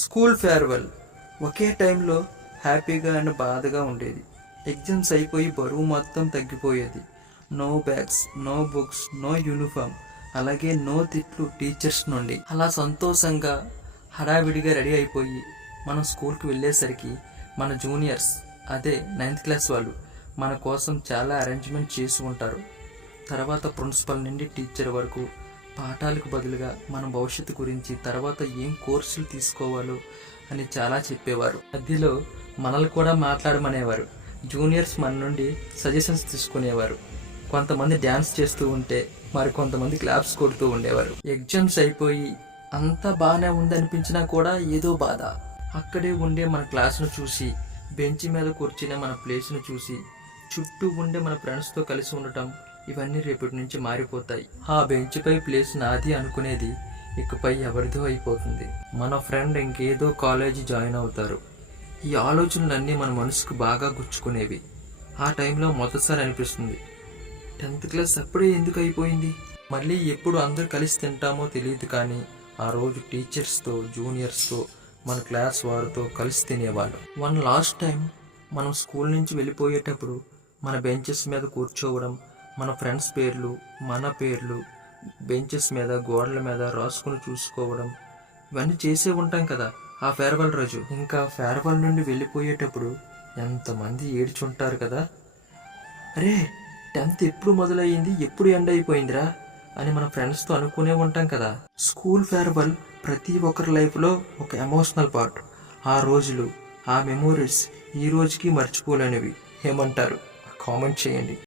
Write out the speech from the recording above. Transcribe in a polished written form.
School farewell ఒకే టైంలో హ్యాపీగా and బాధగా ఉండేది. ఎగ్జామ్స్ అయిపోయి బరువు మొత్తం తగ్గిపోయేది. No bags, no books, no uniform, అలాగే నో తిట్లు టీచర్స్ నుండి. అలా సంతోషంగా హడావిడిగా రెడీ అయిపోయి మనం స్కూల్కి వెళ్ళేసరికి మన జూనియర్స్, అదే 9th క్లాస్ వాళ్ళు మన కోసం చాలా అరేంజ్మెంట్ చేసి ఉంటారు. తర్వాత ప్రిన్సిపల్ నుండి టీచర్ వరకు పాఠాలకు బదులుగా మన భవిష్యత్తు గురించి, తర్వాత ఏం కోర్సులు తీసుకోవాలో అని చాలా చెప్పేవారు. మధ్యలో మనల్ని కూడా మాట్లాడమనేవారు. జూనియర్స్ మన నుండి సజెషన్స్ తీసుకునేవారు. కొంతమంది డ్యాన్స్ చేస్తూ ఉంటే మరి కొంతమంది క్లాప్స్ కొడుతూ ఉండేవారు. ఎగ్జామ్స్ అయిపోయి అంతా బాగానే ఉందనిపించినా కూడా ఏదో బాధ. అక్కడే ఉండే మన క్లాస్ను చూసి, బెంచ్ మీద కూర్చునే మన ప్లేస్ను చూసి, చుట్టూ ఉండే మన ఫ్రెండ్స్తో కలిసి ఉండటం, ఇవన్నీ రేపటి నుంచి మారిపోతాయి. ఆ బెంచ్ పై ప్లేస్ నాది అనుకునేది ఇకపై ఎవరిదో అయిపోతుంది. మన ఫ్రెండ్ ఇంకేదో కాలేజీ జాయిన్ అవుతారు. ఈ ఆలోచనలన్నీ మన మనసుకు బాగా గుచ్చుకునేవి. ఆ టైంలో మొదటిసారి అనిపిస్తుంది, 10th క్లాస్ అప్పుడే ఎందుకు అయిపోయింది, మళ్ళీ ఎప్పుడు అందరూ కలిసి తింటామో తెలియదు. కానీ ఆ రోజు టీచర్స్తో, జూనియర్స్తో, మన క్లాస్ వారితో కలిసి తినేవాళ్ళం. వన్ లాస్ట్ టైం మనం స్కూల్ నుంచి వెళ్ళిపోయేటప్పుడు మన బెంచెస్ మీద కూర్చోవడం, మన ఫ్రెండ్స్ పేర్లు, మన పేర్లు బెంచెస్ మీద, గోడల మీద రాసుకుని చూసుకోవడం, ఇవన్నీ చేసే ఉంటాం కదా ఆ ఫేర్వెల్ రోజు. ఇంకా ఫేర్వెల్ నుండి వెళ్ళిపోయేటప్పుడు ఎంతమంది ఏడ్చుంటారు కదా, అరే 10th ఎప్పుడు మొదలయ్యింది, ఎప్పుడు ఎండ్ అయిపోయిందిరా అని మన ఫ్రెండ్స్తో అనుకునే ఉంటాం కదా. స్కూల్ ఫేర్వెల్ ప్రతి ఒక్కరి లైఫ్లో ఒక ఎమోషనల్ పార్ట్. ఆ రోజులు, ఆ మెమోరీస్ ఈ రోజుకి మర్చిపోలేనివి. ఏమంటారు? కామెంట్ చేయండి.